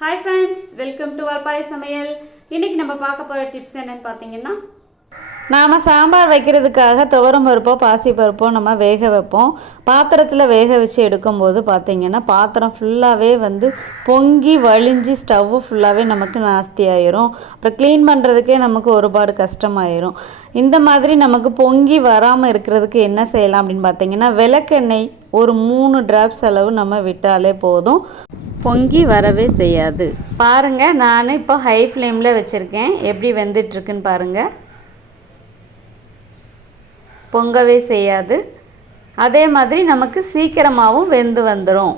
Hi friends, welcome to Valpari Samayal. இன்னைக்கு நம்ம பார்க்க போற டிப்ஸ் என்னன்னு பாத்தீங்கன்னா நாம் சாம்பார் வைக்கிறதுக்காக துவரம் பருப்போ பாசி பருப்போ நம்ம வேக வைப்போம். பாத்திரத்தில் வேக வச்சு எடுக்கும்போது பார்த்திங்கன்னா பாத்திரம் ஃபுல்லாகவே பொங்கி வழிஞ்சி ஸ்டவ்வு ஃபுல்லாகவே நமக்கு நாஸ்தி ஆயிரும். அப்புறம் க்ளீன் பண்ணுறதுக்கே நமக்கு ஒருபாடு கஷ்டமாயிரும். இந்த மாதிரி நமக்கு பொங்கி வராமல் இருக்கிறதுக்கு என்ன செய்யலாம் அப்படின்னு பார்த்திங்கன்னா விளக்கெண்ணெய் ஒரு 3 டிராப்ஸ் அளவு நம்ம விட்டாலே போதும், பொங்கி வரவே செய்யாது. பாருங்கள், நான் இப்போ ஹை ஃப்ளேமில் வச்சுருக்கேன். எப்படி வெந்துட்டுருக்குன்னு பாருங்கள். பொங்கவே செய்யாது. அதே மாதிரி நமக்கு சீக்கிரமாகவும் வெந்து வந்துடும்.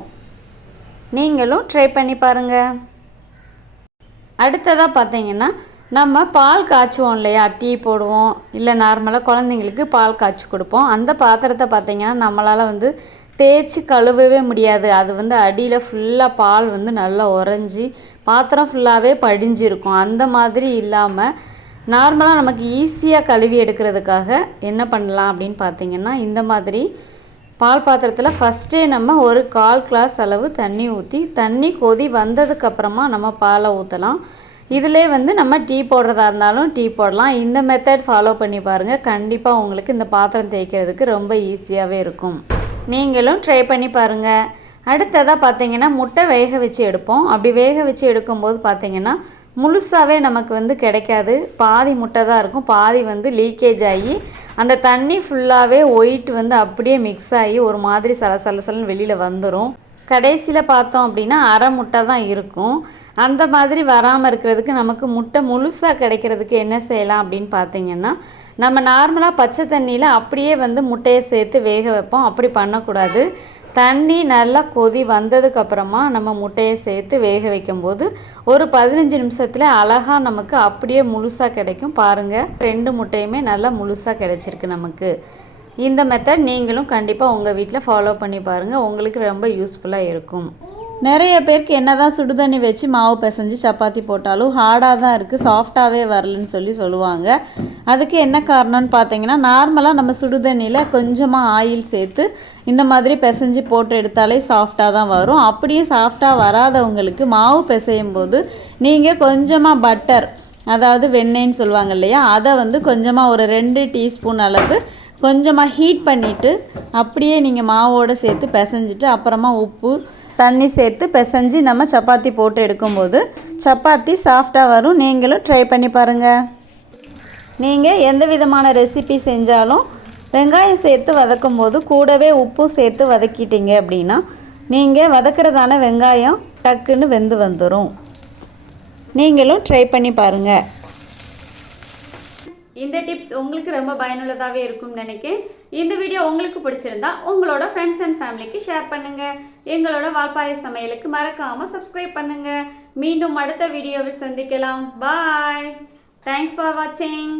நீங்களும் ட்ரை பண்ணி பாருங்கள். அடுத்ததாக பார்த்தீங்கன்னா நம்ம பால் காய்ச்சுவோம் இல்லையா, டீ போடுவோம், இல்லை நார்மலாக குழந்தைங்களுக்கு பால் காய்ச்சி கொடுப்போம். அந்த பாத்திரத்தை பார்த்திங்கன்னா நம்மளால் தேய்ச்சி கழுவவே முடியாது. அது அடியில் ஃபுல்லாக பால் நல்லா உறைஞ்சி பாத்திரம் ஃபுல்லாகவே படிஞ்சிருக்கும். அந்த மாதிரி இல்லாமல் நார்மலாக நமக்கு ஈஸியாக கழுவி எடுக்கிறதுக்காக என்ன பண்ணலாம் அப்படின்னு பார்த்திங்கன்னா, இந்த மாதிரி பால் பாத்திரத்தில் ஃபஸ்ட்டே நம்ம ஒரு 1/4 கிளாஸ் அளவு தண்ணி ஊற்றி, தண்ணி கொதி வந்ததுக்கப்புறமா நம்ம பாலை ஊற்றலாம். இதிலே நம்ம டீ போடுறதா இருந்தாலும் டீ போடலாம். இந்த மெத்தட் ஃபாலோ பண்ணி பாருங்கள். கண்டிப்பாக உங்களுக்கு இந்த பாத்திரம் தேய்க்கிறதுக்கு ரொம்ப ஈஸியாகவே இருக்கும். நீங்களும் ட்ரை பண்ணி பாருங்கள். அடுத்ததாக பார்த்திங்கன்னா முட்டை வேக வச்சு எடுப்போம். அப்படி வேக வச்சு எடுக்கும்போது பார்த்திங்கன்னா முழுசாகவே நமக்கு கிடைக்காது. பாதி முட்டை தான் இருக்கும், பாதி லீக்கேஜ் ஆகி அந்த தண்ணி ஃபுல்லாகவே ஒயிட் அப்படியே மிக்ஸ் ஆகி ஒரு மாதிரி சலசலன்னு வெளியில் வந்துடும். கடைசியில் பார்த்தோம் அப்படின்னா அரை முட்டை தான் இருக்கும். அந்த மாதிரி வராமல் இருக்கிறதுக்கு நமக்கு முட்டை முழுசாக கிடைக்கிறதுக்கு என்ன செய்யலாம் அப்படின்னு பார்த்திங்கன்னா, நம்ம நார்மலாக பச்சை தண்ணியில் அப்படியே முட்டையை சேர்த்து வேக வைப்போம். அப்படி பண்ணக்கூடாது. தண்ணி நல்லா கொதி வந்ததுக்கப்புறமா நம்ம முட்டையை சேர்த்து வேக வைக்கும்போது ஒரு 15 நிமிஷத்தில் அழகாக நமக்கு அப்படியே முழுசாக கிடைக்கும். பாருங்கள், 2 முட்டையுமே நல்லா முழுசாக கிடைச்சிருக்கு நமக்கு. இந்த மெத்தட் நீங்களும் கண்டிப்பாக உங்கள் வீட்டில் ஃபாலோ பண்ணி பாருங்கள். உங்களுக்கு ரொம்ப யூஸ்ஃபுல்லாக இருக்கும். நிறைய பேருக்கு என்ன தான் சுடுதண்ணி வச்சு மாவு பிசைஞ்சு சப்பாத்தி போட்டாலும் ஹார்டாக தான் இருக்குது, சாஃப்டாகவே வரலன்னு சொல்லுவாங்க. அதுக்கு என்ன காரணம்னு பார்த்தீங்கன்னா, நார்மலாக நம்ம சுடுதண்ணியில் கொஞ்சமாக ஆயில் சேர்த்து இந்த மாதிரி பிசைஞ்சு போட்டு எடுத்தாலே சாஃப்டாக தான் வரும். அப்படியே சாஃப்டாக வராதவங்களுக்கு மாவு பிசையும் போது நீங்கள் கொஞ்சமாக பட்டர், அதாவது வெண்ணெய்ன்னு சொல்லுவாங்க இல்லையா, அதை கொஞ்சமாக ஒரு 2 டீஸ்பூன் அளவு கொஞ்சமாக ஹீட் பண்ணிவிட்டு அப்படியே நீங்கள் மாவோடு சேர்த்து பிசைஞ்சிட்டு அப்புறமா உப்பு தண்ணி சேர்த்து பிசைஞ்சு நம்ம சப்பாத்தி போட்டு எடுக்கும்போது சப்பாத்தி சாஃப்டாக வரும். நீங்களும் ட்ரை பண்ணி பாருங்கள். நீங்கள் எந்த விதமான ரெசிபி செஞ்சாலும் வெங்காயம் சேர்த்து வதக்கும் போது கூடவே உப்பு சேர்த்து வதக்கிட்டீங்க அப்படின்னா நீங்கள் வதக்கிறதான வெங்காயம் டக்குன்னு வெந்து வந்துடும். நீங்களும் ட்ரை பண்ணி பாருங்கள். இந்த டிப்ஸ் உங்களுக்கு ரொம்ப பயனுள்ளதாகவே இருக்கும்னு நினைக்கிறேன். இந்த வீடியோ உங்களுக்கு பிடிச்சிருந்தா உங்களோட ஃப்ரெண்ட்ஸ் அண்ட் ஃபேமிலிக்கு ஷேர் பண்ணுங்கள். எங்களோட வால்பாறை சமையலுக்கு மறக்காமல் சப்ஸ்கிரைப் பண்ணுங்கள். மீண்டும் அடுத்த வீடியோவில் சந்திக்கலாம். பாய். தேங்க்ஸ் ஃபார் வாட்சிங்.